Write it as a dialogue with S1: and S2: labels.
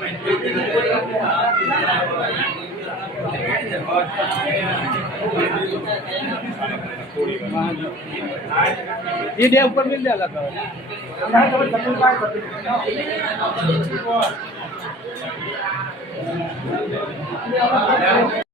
S1: ये डे ऊपर मिल जाएगा तो